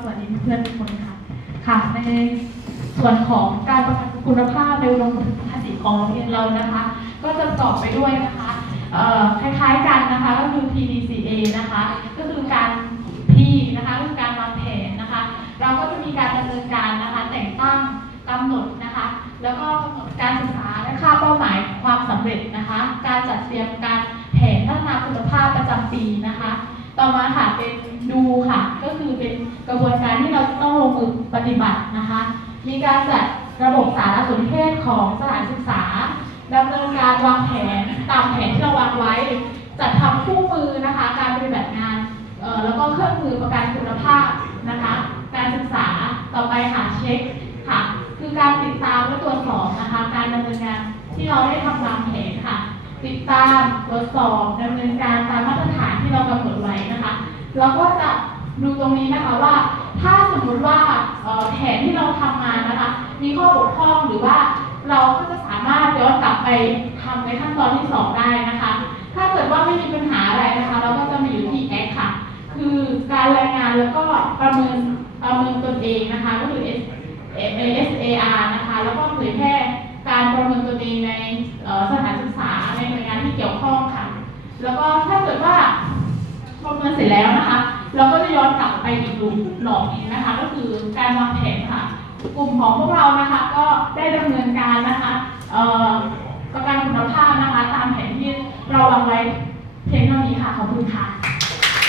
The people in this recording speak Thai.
สวัสดีเพื่อนๆทุกคนค่ะ ค่ะในส่วนของการประกันคุณภาพในอุดมคติของโรงเรียนเรานะคะ ก็จะประกอบไปด้วยนะคะคล้ายๆกันนะคะก็คือ PDCA นะคะ ก็คือการ P นะคะก็คือการวางแผนนะคะ เราก็จะมีการดำเนินการนะคะ แต่งตั้งกำหนดนะคะ แล้วก็กำหนดการศึกษาและค่าเป้าหมายความสำเร็จนะคะ การจัดเตรียมการแผนพัฒนาคุณภาพประจำปีนะคะ ต่อมาค่ะเป็นดูค่ะ คือเป็นกระบวนการที่เราต้องลงมือปฏิบัตินะคะ มีการจัดระบบสารสนเทศของสถานศึกษาดำเนินการวางแผนตามแผนที่เราวางไว้ จัดทำคู่มือนะคะ การปฏิบัติงานแล้วก็เครื่องมือประกันคุณภาพนะคะ การศึกษาต่อไปค่ะเช็คค่ะ คือการติดตามและตรวจสอบนะคะ การดำเนินงานที่เราได้ทำตามแผนค่ะ ติดตามตรวจสอบดำเนินการตามมาตรฐานที่เรากำหนดไว้นะคะ แล้วก็จะ ดูตรงนี้นะคะว่า ถ้าสมมุติว่าแผนที่เราทำมานะคะ มีข้อบกพร่องหรือว่าเราก็จะสามารถย้อนกลับไปทำในขั้นตอนที่สองได้นะคะ ถ้าเกิดว่าไม่มีปัญหาอะไรนะคะ เราก็จะมาอยู่ที่ X ค่ะ คือการรายงานแล้วก็ประเมินประเมินตนเองนะคะ ก็คือ S SAR นะคะ แล้วก็เผยแพร่การประเมินตนเองในสถานศึกษาในหน่วยงานที่เกี่ยวข้องค่ะ แล้วก็ถ้าเกิดว่าประเมินเสร็จแล้วนะคะ เราก็จะย้อนกลับไปอีกหลุมหลอกอีกนะคะ ก็คือการวางแผนค่ะ กลุ่มของพวกเรานะคะ ก็ได้ดำเนินการนะคะเอ่อประกันคุณภาพนะคะ ตามแผนที่เราวางไว้เพียงเท่านี้ค่ะขอบคุณค่ะ